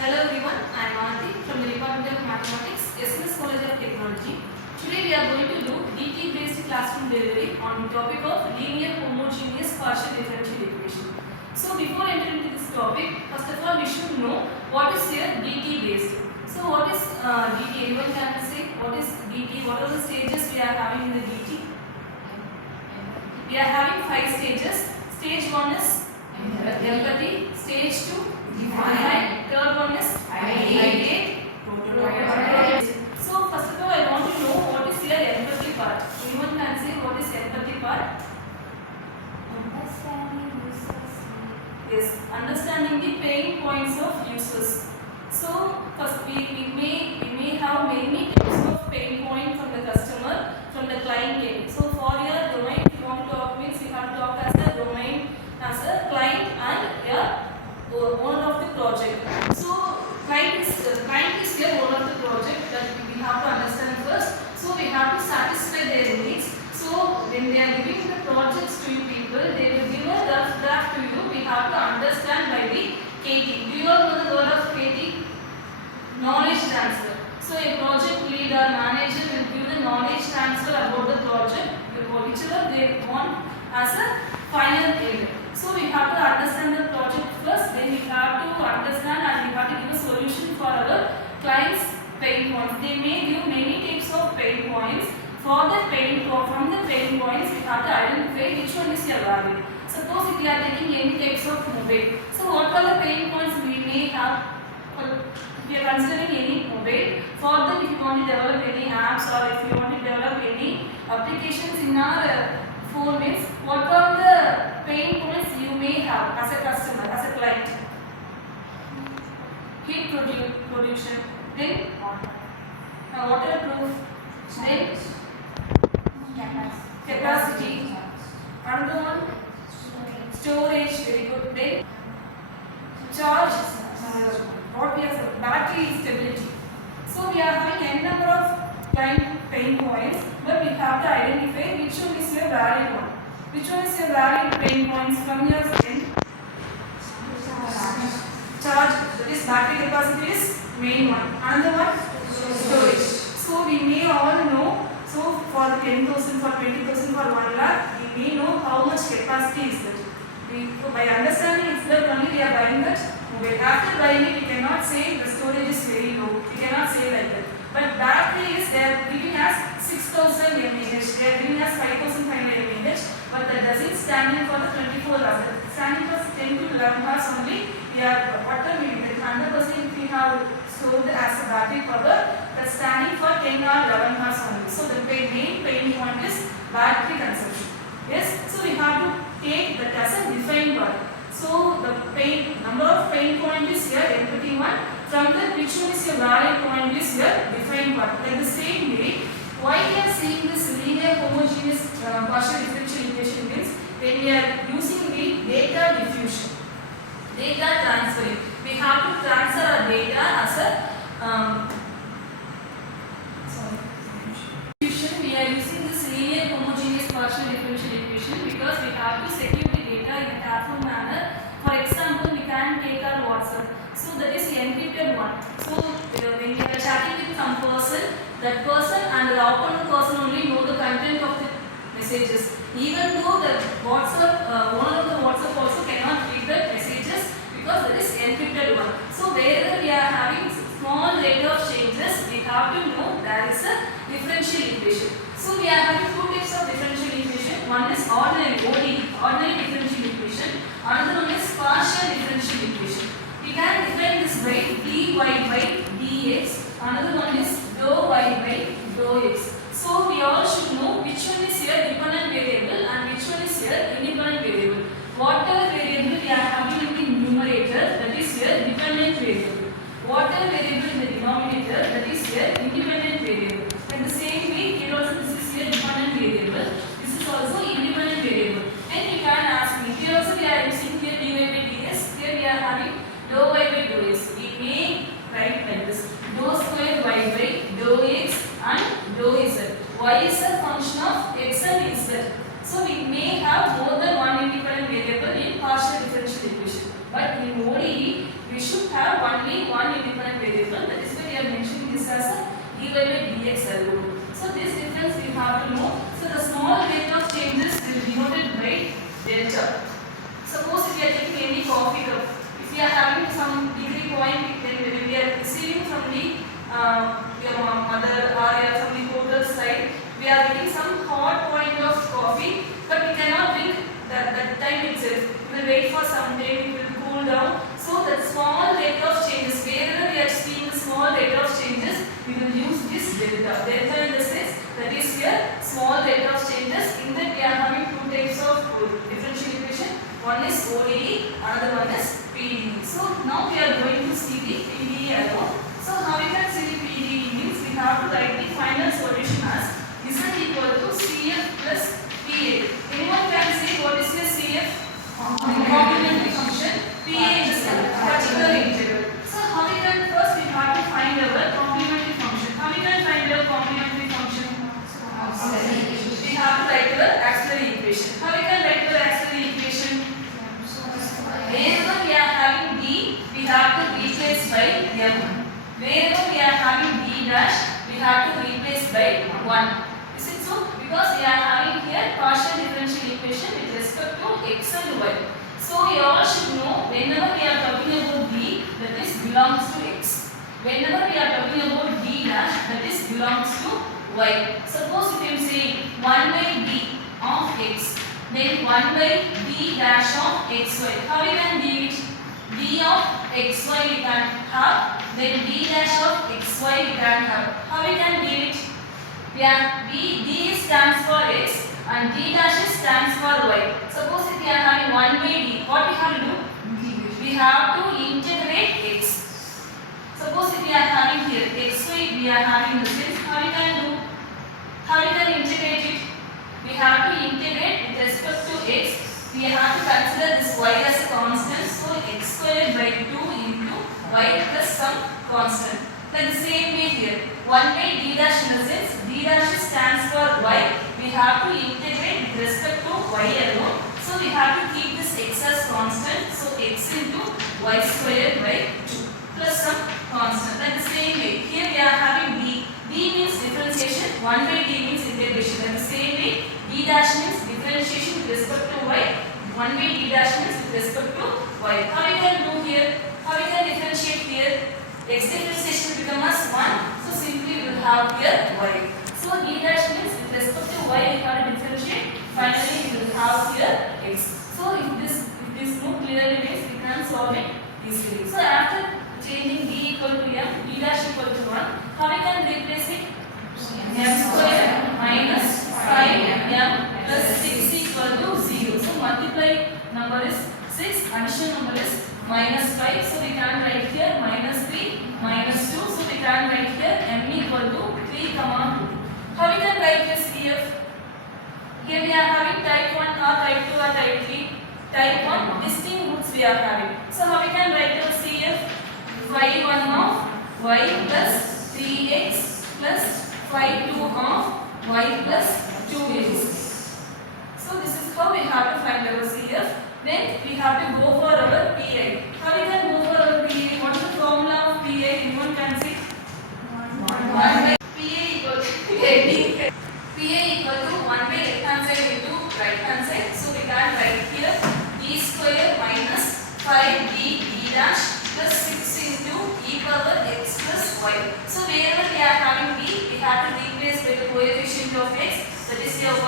Hello everyone, I am Aarti from the Department of Mathematics, SNS College of Technology. Today we are going to do DT based classroom delivery on the topic of linear homogeneous partial differential equation. So before entering into this topic, first of all we should know what is here DT based. So what is DT? Anyone can say what is DT? What are the stages we are having in the DT? We are having 5 stages. Stage 1 is empathy. Stage 2 define. Third one is ideate. So first of all I want to know what is your empathy part. Anyone can say what is empathy part? Understanding users' needs. Yes, understanding the pain points of users. So first we may have many types of pain point from the customer, from the client end. So for your domain, if you want to talk means you have to talk as a domain, as a client and a owner of the project. So client is here owner of the project that we have to understand first. So we have to satisfy their needs. So when they are giving the projects to you people, they will give a rough draft to you. We have to understand by the KT. Do you all know the word of KT? Knowledge transfer. So a project leader, manager will give the knowledge transfer about the project, whichever they want as a final end. So we have to understand the project first, then we have to understand and we have to give a solution for our clients' pain points. They may give many types of pain points. From the pain points, we have to identify which one is your value. Suppose if we are taking any types of mobile. So what are the pain points we may have? If we are considering any mobile, for that if you want to develop any apps or if you want to develop any applications in our phone means, what are the pain points you may have as a customer, as a client? Heat production, then waterproof, then capacity, another one storage, very good, then charge, what we have battery stability. So we are having n number of client pain points, but we have to identify which one is your valid one. Which one is your valid pain points from your end? Charge, that is battery capacity is main one. Another one storage. So we may all know. So for 10,000, for 20,000, for 1 lakh, we may know how much capacity is that. By understanding it's that only we are buying that mobile. After buying it, we cannot say the storage is very low. We cannot say like that. But battery is they are giving us 6,000 mAh. They are giving us 5,500 mAh. But that doesn't stand in for the 24 hours. That standing for 10 to 11 hours only. We are whatever we get 100% we have stored as a battery power. That's standing for 10 or 11 hours only. So the main pain point is battery consumption. Yes. So we have to take that as a defined part. So the number of pain point is here empathy one. From that which one is your valid point is here defined part. Like the same way, why we are seeing this linear homogeneous partial differential equation means when we are using the data diffusion, data transferring. We have to transfer our data as a diffusion. We are using this linear homogeneous partial differential equation because we have to secure the data in a careful manner. For example, we can take our WhatsApp. So that is encrypted one. So when we are chatting with some person, that person and the opponent person only know the content of the messages. Even though the WhatsApp, owner of the WhatsApp also cannot read the messages because that is encrypted one. So wherever we are having small rate of changes, we have to know there is a differential equation. So we are having 2 types of differential equation. One is ordinary ordinary differential equation. Another one is partial differential equation. We can define this by dy by dx. Another one is dou y by dou x. So we all should know which one is your dependent variable and which one is your independent variable. Whatever variable we are having in the numerator, that is your dependent variable. Whatever variable in the denominator, that is your independent variable. Like the same way, here also this is your dependent variable. This is also independent variable. And you can ask me, here also we are using here dy by dx. Here we are having dou y by dou x. We may write like this: dou square y by dou x and dou z. Y is a function of x and z. So we may have more than one independent variable in partial differential equation. But in ODE, we should have only one independent variable. That is why we are mentioning this as a dy by dx alone. So this difference we have to know. So the small rate of changes is denoted by delta. Suppose if we are taking any coffee cup, if we are having some degree point, then we are receiving from the your mother or from the hotel side, we are getting some hot point of coffee, but we cannot drink that time itself. We will wait for some time, it will cool down. So that small rate of changes, wherever we are seeing the small rate of changes, we will use this delta. Delta in the sense that is here small rate of changes. In that we are having two types of differential equation. One is ODE, another one is PDE. So now we are going to see the PDE alone. So how we can see the PDE means we have to write the final solution as Z equal to CF plus PA. Anyone can say what is the CF? Complementary function. PA is a particular integral. So how we can first we have to find our complementary function. How we can find our complementary function? We have to write our auxiliary equation. How we can write our auxiliary equation? Wherever we are having D, we have to replace by M. Wherever we are having D dash, we have to replace by 1. Is it so? Because we are having here partial differential equation with respect to x and y. So you all should know whenever we are talking about D, that is belongs to x. Whenever we are talking about D dash, that is belongs to y. Suppose if you say 1 by D of x, then 1 by D dash of xy. How we can do it? D of xy we can have, then D dash of xy we can have. How we can do it? D stands for x and D dash stands for y. Suppose if we are having 1 by D, what we have to do? We have to integrate x. Suppose if we are having here xy, we are having the sense. How we can do? How we can integrate it? We have to integrate with respect to x. We have to consider this y as a constant. So x squared by 2 into y plus some constant. Like the same way here. 1 by d dash in the sense d dash stands for y. We have to integrate with respect to y alone. So we have to keep this x as constant. So x into y squared by 2 plus some constant. Like the same way. Here we are having d. D means differentiation. 1 by d means integration. Like the same way. D dash means differentiation with respect to y. 1 by d dash means with respect to y. How we can do here? How we can differentiate here? X differentiation become as 1. So simply we will have here y. So d dash means with respect to y we have to differentiate. Finally we will have here x. So if this no clearly means we can solve it easily. So after changing d equal to m, d dash equal to 1, how we can replace it? M square minus 5m plus 6 equal to 0. So multiply number is 6, addition number is minus 5. So we can write here minus 3, minus 2. So we can write here m equal to 3, 2. How we can write this CF? Here we are having type 1 or type 2 or type 3. Type 1 distinct roots we are having. So how we can write our CF? Phi 1 of y plus 3x plus phi 2 of y plus 2x. So this is how we have to find our CF. Then we have to go for our PI. How we can go for our PI? What is the formula of PI? Anyone can see? 1 by PA equal to PA equal to 1 by left hand side into right hand side. So we can write here d square minus 5d dash plus 6 into e power x plus y. So wherever we are having d, we have to replace by the coefficient of x, that is here 1.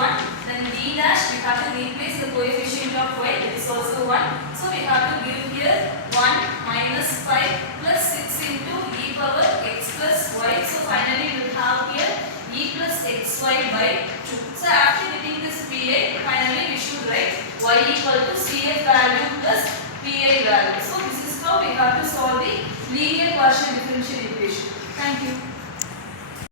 Then d dash, we have to replace the coefficient of y, that is also 1. So we have to give here 1 minus 5 plus 6 into e power x plus y. So finally we will have here e plus xy by 2. So after getting this PA, finally we should write y equal to CF value plus PA value. So this is how we have to solve the linear partial differential equation. Thank you.